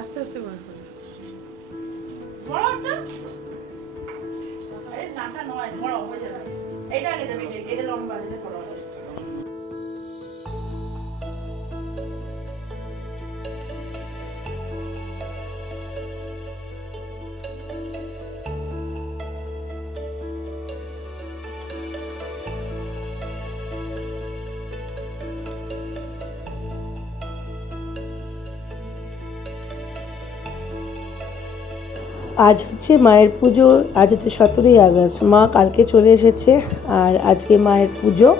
আস্তে আস্তে করে এটা আগে দেবে, এটা লম্বা, এটা বড়। আজ হচ্ছে মায়ের পুজো, আজ হচ্ছে 17ই আগস্ট। মা কালকে চলে এসেছে আর আজকে মায়ের পুজো,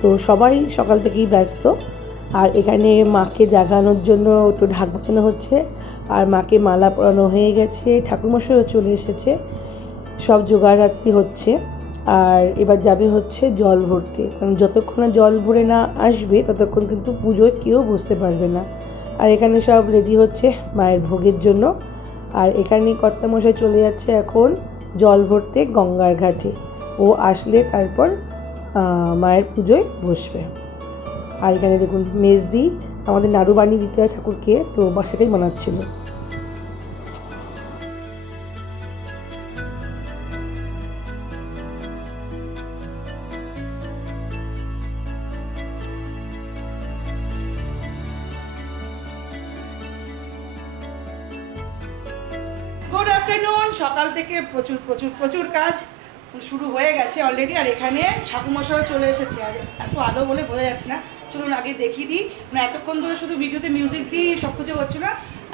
তো সবাই সকাল থেকেই ব্যস্ত। আর এখানে মাকে জাগানোর জন্য একটু ঢাক বাজানো হচ্ছে, আর মাকে মালা পরানো হয়ে গেছে, ঠাকুরমশাইও চলে এসেছে, সব জোগাড়াতি হচ্ছে। আর এবার যাবে হচ্ছে জল ভরতে, কারণ যতক্ষণ না জল ভরে না আসবে ততক্ষণ কিন্তু পুজোয় কেউ বসতে পারবে না। আর এখানে সব রেডি হচ্ছে মায়ের ভোগের জন্য। আর এখানে কর্তামশাই চলে যাচ্ছে এখন জল ভরতে গঙ্গার ঘাটে, ও আসলে তারপর মায়ের পুজোয় বসবে। আর এখানে দেখুন মেজদি আমাদের নাড়ু বানিয়ে দিতে হয় ঠাকুরকে, তো সেটাই বানাচ্ছিল। Good afternoon. সকাল থেকে প্রচুর প্রচুর প্রচুর কাজ শুরু হয়ে গেছে অলরেডি। আর এখানে ঠাকুরমশাইও চলে এসেছে, আর এত আলো বলে বোঝা যাচ্ছে না। চলুন আগে দেখিয়ে দিই, মানে এতক্ষণ ধরে শুধু ভিডিওতে মিউজিক দিই সব কিছু হচ্ছে না,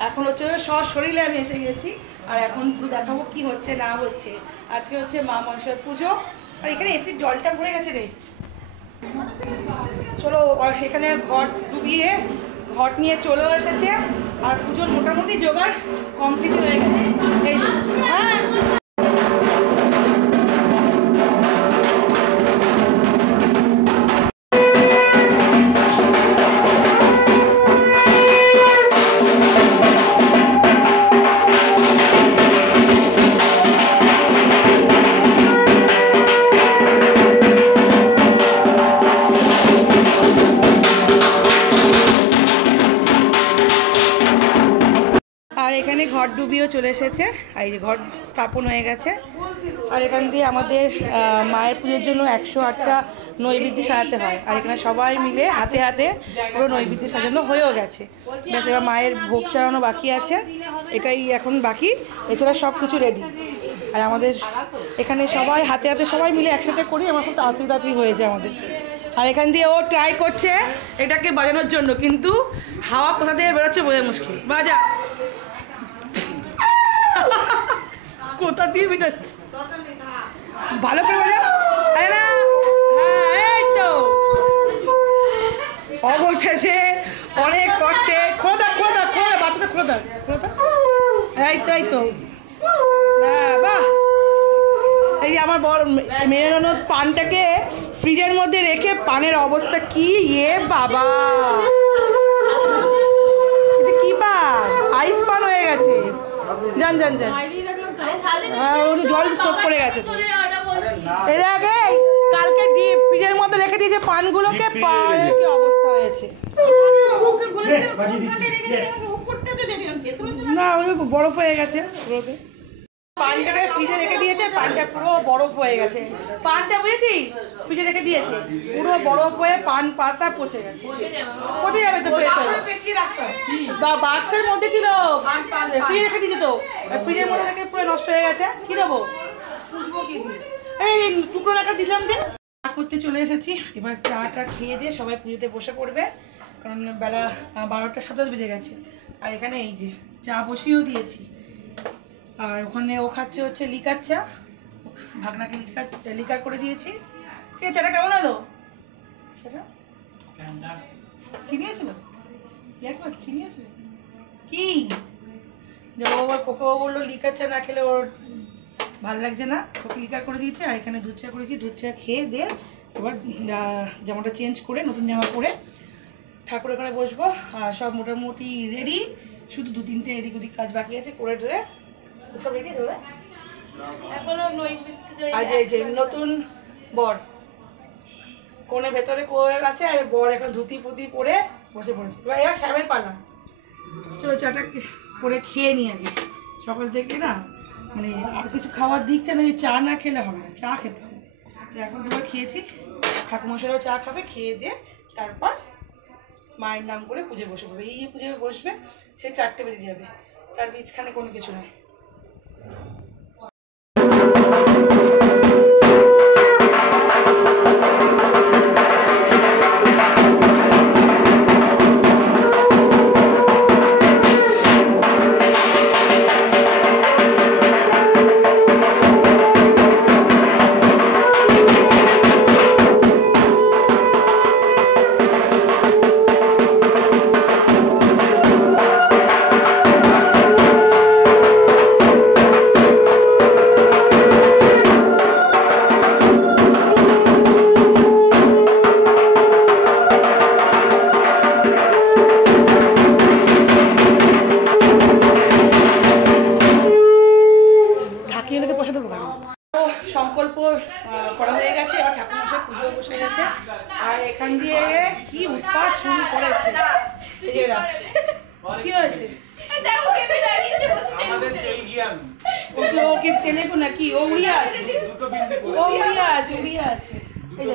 এখন হচ্ছে সশরীরে আমি এসে গেছি। আর এখন পুরো দেখাবো কি হচ্ছে না হচ্ছে। আজকে হচ্ছে মা মনসার পুজো, আর এখানে এসির জলটা ভরে গেছে রে। চলো, আর এখানে ঘট ডুবিয়ে ঘট নিয়ে চলেও এসেছে, আর পুজোর মোটামুটি জোগাড় কমপ্লিট হয়ে গেছে। এই যে হ্যাঁ, এখানে ঘট ডুবিয়েও চলে এসেছে, আর এই যে ঘট স্থাপন হয়ে গেছে। আর এখান দিয়ে আমাদের মায়ের পুজোর জন্য 108টা নৈবেদ্য সাজাতে হয়, আর এখানে সবাই মিলে হাতে হাতে পুরো নৈবেদ্য সাজানো হয়েও গেছে। বেশ, এবার মায়ের ভোগ চালানো বাকি আছে, এটাই এখন বাকি, এছাড়া সব কিছু রেডি। আর আমাদের এখানে সবাই হাতে হাতে সবাই মিলে একসাথে করি, আমার খুব তাড়াতাড়ি তাড়াতাড়ি হয়ে যায় আমাদের। আর এখান দিয়ে ও ট্রাই করছে এটাকে বাজানোর জন্য, কিন্তু হাওয়া কোথা থেকে বেরোচ্ছে বোঝা মুশকিল। বাজা, কোথা দিয়ে বেরোচ্ছে, ভালো করে বাজা। আরে না, হ্যাঁ এই তো অবশেষে অনেক কষ্টে খোলা বাচ্চাটা খোলা এই তো এই তো বাহ। এই যে আমার বড় মেয়ে ননদ পানটাকে ফ্রিজের মধ্যে রেখে পানের অবস্থা কি, ইয়ে বাবা, এটা কি পান, আইস পান হয়ে গেছে। জান জান জান, জল সব পড়ে গেছে তো। এর আগে কালকে ডিপ ফ্রিজের মধ্যে রেখে দিয়েছে পানগুলোকে, পানের কি অবস্থা হয়েছে। না, ওই বরফ হয়ে গেছে পুরোতে। পানটাকে ফ্রিজে রেখে দিয়েছে, পানটা পুরো বরফ হয়ে গেছে। পানটা বুঝেছিস, ফ্রিজে রেখে দিয়েছে, পুরো বরফ হয়ে পান পাতা পচে গেছে। পচে যাবে তো, বা বাক্সের মধ্যে ছিল, ফ্রিজে রেখে দিয়েছে তো, ফ্রিজের মধ্যে রেখে পুরো নষ্ট হয়ে গেছে। কি দেবো, এই টুকরো রাখা দিলাম যে। চা করতে চলে এসেছি, এবার চাটা খেয়ে দিয়ে সবাই পুজোতে বসে পড়বে, কারণ বেলা 12টা 27 বেজে গেছে। আর এখানে এই যে চা বসিয়েও দিয়েছি, আর ওখানে ও খাচ্ছে হচ্ছে লিকার চা, ভাগনাকে লিকার করে দিয়েছি। ঠিক আছে, চাটা কেমন হলো? চিনি আছে না, একবার চিনি আছে কি, যে ও কোকো বললো লিকার চা না খেলে ওর ভালো লাগছে না, ওকে লিকার করে দিয়েছে। আর এখানে দুধ চা করেছি, দুধ চা খেয়ে দিয়ে এবার জামাটা চেঞ্জ করে নতুন জামা পরে ঠাকুর এখানে বসবো। আর সব মোটামুটি রেডি, শুধু 2-3টে এদিক ওদিক কাজ বাকি আছে করে টরে সব রেডি আছে। আর এই যে নতুন বর কোণে ভেতরে করে আছে, আর বর এখন ধুতি পুতি পরে বসে পড়েছে। এবার শ্যামের পালা, চলো চাটা করে খেয়ে নিই আগে। সকাল থেকে না মানে আর কিছু খাবার দিচ্ছে না, চা না খেলে হবে না, চা খেতে হবে। তো এখন দুবার খেয়েছি, ঠাকুমশাইরাও চা খাবে, খেয়ে দিয়ে তারপর মায়ের নাম করে পুজো বসে পড়বে। এই পুজোয় বসবে সে 4টে বেজে যাবে, তার বীজখানে কোনো কিছু নয়। সংকল্প করা হয়ে গেছে, এবার ঠাকুরমশাই পুজো বসে গেছে। আর এখান দিয়ে কি উৎপাত শুরু করেছে, কি হয়েছে? ওকে তেলেগু নাকি? ও উড়িয়া আছে, ও উড়িয়া আছে, উড়িয়া আছে। এই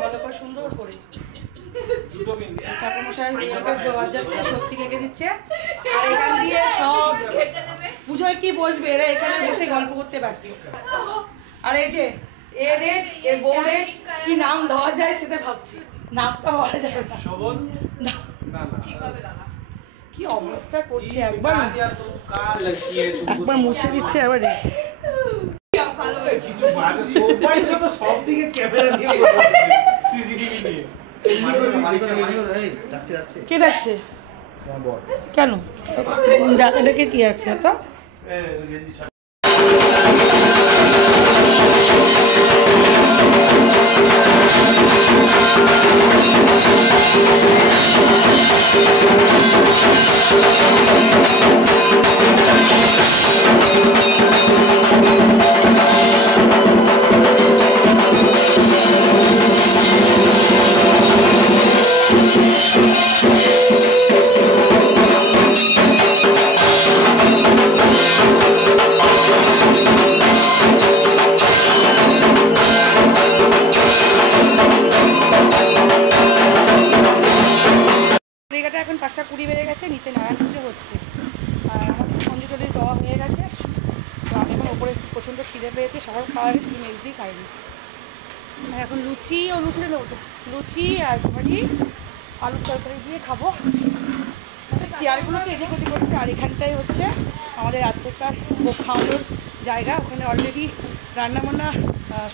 ভালো করে সুন্দর করে ঠাকুরমশাই দরজাতে স্বস্তিক এঁকে দিচ্ছে। আর এখান দিয়ে সব পুজোয় কি বসবে, এরা এখানে বসে গল্প করতে ব্যস্ত। আর এই যে এর বউয়ের কি নাম দেওয়া যায় সেটা ভাবছি, নামটা বলা যাবে না, কি অবস্থা করছে। একবার মুছে দিচ্ছে, আবার কে ডাকছে? কেন ডাকা ডেকে কি আছে? তো এখন 5:20 বেজে গেছে, নিচে নারায়ণ পুজো হচ্ছে। আর আমার সঞ্জুটলি দেওয়া হয়ে গেছে। তো আমি এখন ওপরে এসে প্রচণ্ড খিদে পেয়েছে, সবার খাওয়া হয়েছে, শুধু মেজদি খাইনি। আর এখন লুচি নেবো তো, লুচি আর ভাজি আলুর তরকারি দিয়ে খাবো। চেয়ারগুলোকে এদিক ওদিক করতে। আর এখানটাই হচ্ছে আমাদের রাত্রেকার ভোগ খাওয়ানোর জায়গা। ওখানে অলরেডি রান্নাবান্না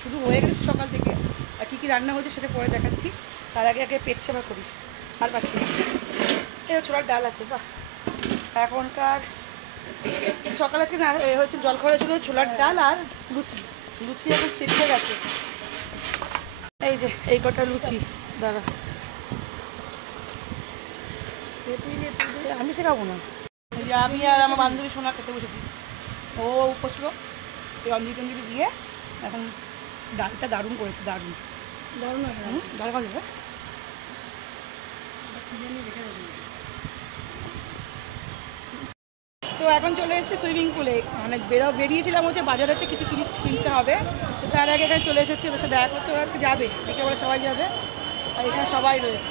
শুরু হয়ে গেছে সকাল থেকে। আর কী কী রান্না হয়েছে সেটা পরে দেখাচ্ছি। তার আগে পেট সেবা করি, আর পাচ্ছি না। এই ছোলার ডাল আছে, বাহ। এখনকার সকালে আজকে হচ্ছে জলখাবার ছিল ছোলার ডাল আর লুচি এখন সিদ্ধ গেছে। এই যে এই কটা লুচি, দাঁড়া আমি শেখাবো না। এই যে আমি আর আমার বান্ধবী সোনা খেতে বসেছি। ও উপসলো এই অঞ্জলি দিয়ে এখন ডালটা দারুণ করেছে, দারুণ ডাল ভালো হবে। তো এখন চলে এসেছি সুইমিং পুলে। মানে বেরিয়েছিলাম হচ্ছে বাজারেতে কিছু জিনিস কিনতে হবে। তো তার আগে এখানে চলে এসেছি, ওদের সাথে দেখা করতে। ওরা আজকে যাবে, বিকেলবেলা সবাই যাবে। আর এখানে সবাই রয়েছে,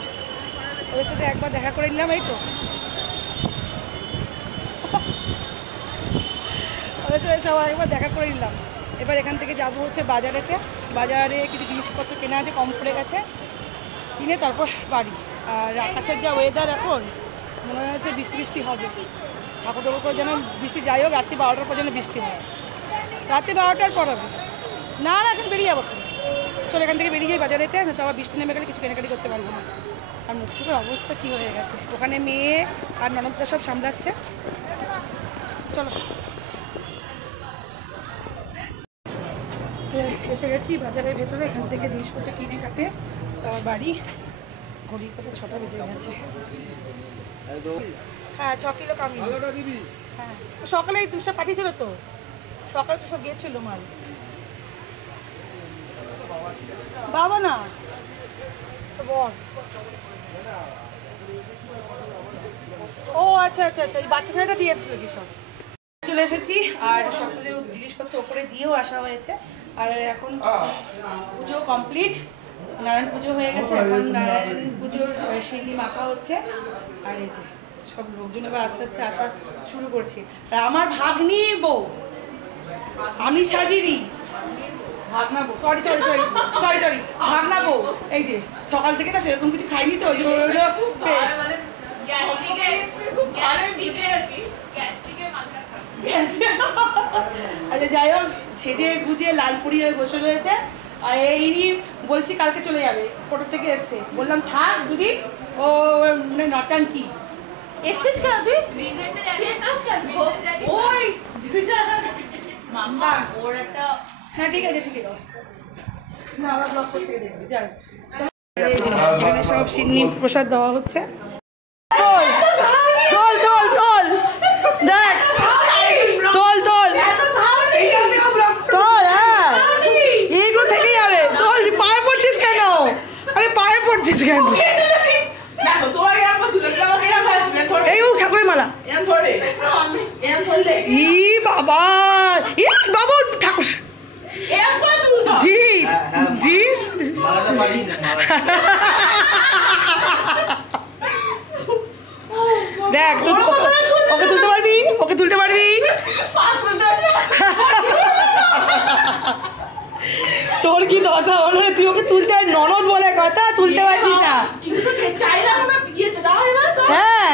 ওদের সাথে একবার দেখা করে নিলাম। এই তো ওদের সাথে সবাই একবার দেখা করে নিলাম। এবার এখান থেকে যাবো হচ্ছে বাজারে কিছু জিনিসপত্র কেনা আছে, কম পড়ে গেছে, কিনে তারপর বাড়ি। আর আকাশের যা ওয়েদার এখন মনে হচ্ছে বৃষ্টি হবে। ঠাকুর করে যেন বৃষ্টি যাই হোক, রাত্রি 12টার পর যেন বৃষ্টি হয়। রাত্রি 12টার পর হবে না, এখন বেরিয়ে যাবো। চলো এখান থেকে বেরিয়ে যাই বাজারেতে, তো আবার বৃষ্টি নেমে গেলে কিছু কেনাকাটি করতে পারবো না। আর মুখ চোখের অবস্থা কী হয়ে গেছে। ওখানে মেয়ে আর ননদরা সব সামলাচ্ছে। চলো তো এসে গেছি বাজারের ভেতরে। এখান থেকে জিনিসপত্র কিনে কাটে তার বাড়ি। ঘড়ির কাটে 6টা বেজে গেছে। হ্যাঁ 6 কিলো কামি। হ্যাঁ সকালে তুমি সব পাঠিয়েছিল তো, সকালে তো সব গিয়েছিল মাল। বাবা না তো বল ও আচ্ছা আচ্ছা আচ্ছা, এই বাচ্চা ছেলেটা দিয়ে এসেছিল কি সব। চলে এসেছি আর সব কিছু জিনিসপত্র ওপরে দিয়েও আসা হয়েছে। আর এখন পুজো কমপ্লিট, নারায়ণ পুজো হয়ে গেছে, এখন নারায়ণ পুজোর সিঁড়ি মাখা হচ্ছে। আর এই যে সব লোকজন এবার আস্তে আস্তে আসা শুরু করছে। আর আমার ভাগ্নি বউ, আমি সাজিরি ভাগনা বউ, sorry sorry sorry sorry sorry ভাগনা বউ। এই যে সকাল থেকে না সেরকম কিছু খাইনি তো, ওই যে আচ্ছা যাই হোক, সেজে গুজে লালপুরি হয়ে বসে রয়েছে। আর এই বলছি কালকে চলে যাবে, কোটো থেকে এসছে, বললাম থাক দিদি, ও নটাঙ্কি এসছিস কেন তুই? রিজেন্টে জানিস ওই মাম্মা ওর একটা না ঠিক আছে ঠিক আছে, না আমরা ব্লগ করতে দেখবি। যাই এখানে সব সিন্নি প্রসাদ দেওয়া হচ্ছে। তোল তোল তোল দেখ, তোল তোল তোল, হ্যাঁ এইগুলো থেকে যাবে। তোল, পায়ে পড়ছিস কেন? আরে পায়ে পড়ছিস কেন? এই ঠাকুরের মালা, ই বাবা, ই বাবু ঠাকুর জি জি। দেখ ওকে তুলতে পারবি, ওকে তুলতে পারবি। তোর কি দশা হলো রে, তুই ওকে তুলতে, ননদ বলে কথা, তুলতে পারছিস না। হ্যাঁ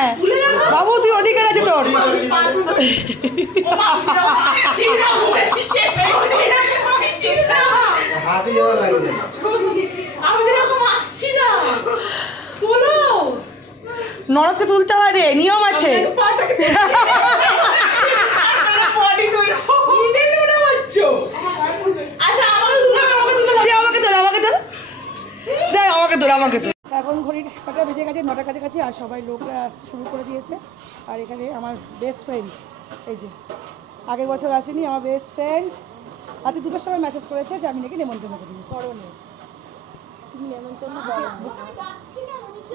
বাবু তুই অধিকার আছে তোর। ননদকে তুলতে হয় রে, নিয়ম আছে। এখন ঘড়ির কটা বেজে গেছে, 9টা কাছাকাছি। আর সবাই লোকরা আসতে শুরু করে দিয়েছে। আর এখানে আমার বেস্ট ফ্রেন্ড, এই যে আগের বছর আসেনি আমার বেস্ট ফ্রেন্ড, রাতে 2টার সময় মেসেজ করেছে যে আমি নাকি নেমন্তন্ন করিনি। করোনি তুমি নেমন্তন্ন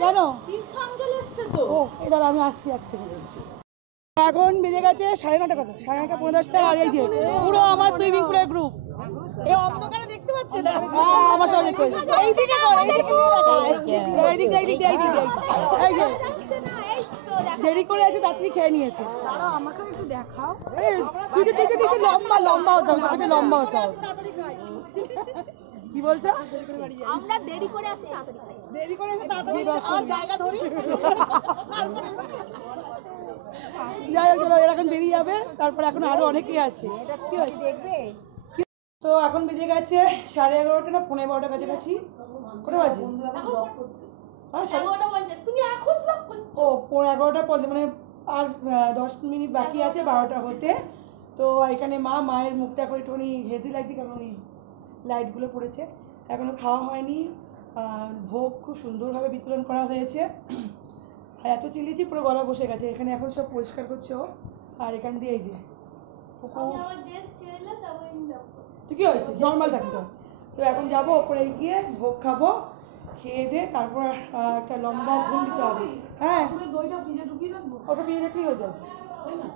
জানো? ও এই দাঁড়া আমি আসছি, এক সেকেন্ড। এখন বেজে গেছে 9:30 কথা, 9:30 10:30। আর এই যে পুরো আমার সুইমিং পুলের গ্রুপ, এই অন্ধকারে দেখতে পাচ্ছে না, আমার সঙ্গে দেখতে এইদিকে কর, এইদিকে দিয়ে রাখো, এইদিকে এইদিকে এইদিকে এই যে দেরি করে এসে তাড়াতাড়ি খেয়ে নিয়েছে। দাঁড়াও আমাকে একটু দেখাও। আরে তুই তো দেখে লম্বা লম্বা হতে হবে, তোকে লম্বা হতে হবে। কি বলছো? আমরা দেরি করে আসি তাড়াতাড়ি খাই, দেরি করে এসে তাড়াতাড়ি আর জায়গা ধরি। যাই হোক চলো, এরা এখন বেরিয়ে যাবে, তারপর এখন আরো অনেকেই আছে। কি হয়েছে দেখবে? তো এখন বেজে গেছে 11:30 না 12:15 কাছাকাছি। কটা বাজে? ও 11:50, মানে আর 10 মিনিট বাকি আছে 12টা হতে। তো এখানে মায়ের মুখটা এখন একটুখানি হেজি লাগছে, কারণ ওই লাইটগুলো পড়েছে। এখনো খাওয়া হয়নি। ভোগ খুব সুন্দরভাবে বিতরণ করা হয়েছে। আর এত চিল্লিছি পুরো গলা বসে গেছে। এখানে এখন সব পরিষ্কার করছে ও। আর এখান দিয়ে এই যে তুই কি হয়েছে, নর্মাল থাকতে। তো এখন যাবো ওপরে গিয়ে ভোগ খাবো, খেয়ে দিয়ে তারপর একটা লম্বা ঘুম দিতে হবে। হ্যাঁ দইটা ফ্রিজে ঢুকিয়ে রাখবো, ওটা ফ্রিজে রাখলেই হয়ে যাবে, তাই না?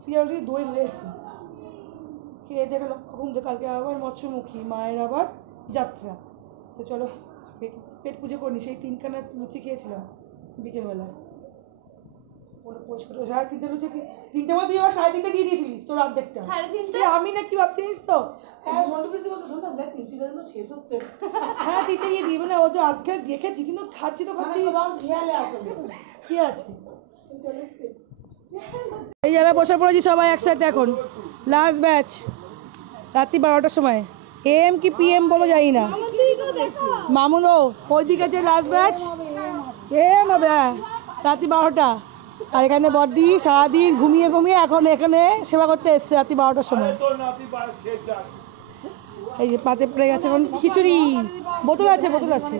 ফ্রিজে দই রয়েছে। খেয়ে দেখে ঘুম দিয়ে কালকে আবার মৎস্যমুখী, মায়ের আবার যাত্রা। তো চলো পেট পুজো করিনি, সেই 3খানা লুচি খেয়েছিলাম বিকেলবেলায়। হ্যাঁ 3টে লুচি, 3টে তুই আবার 3:30 দিয়ে দিয়েছিলিস তোর অর্ধেকটা। আমি না কি ভাবছিস তো, হ্যাঁ 3টে দিয়েছি, মানে ও তো আধখা দেখেছি, কিন্তু খাচ্ছি তো খাচ্ছি খেয়ালে আসলে কি আছে। এই যারা বসে পড়েছি সবাই একসাথে, এখন লাস্ট ব্যাচ রাত্রি 12টার সময়। এম কি পিএম বলো জানি না, মামুনও ওইদিকে যে লাস্ট ব্যাচ এম হবে। হ্যাঁ রাত্রি 12টা। আর এখানে বড়দি সারাদিন ঘুমিয়ে ঘুমিয়ে এখন এখানে সেবা করতে এসছে রাত্রি 12টার সময়। এই যে পাতে পড়ে গেছে এখন খিচুড়ি, বোতল আছে বোতল আছে।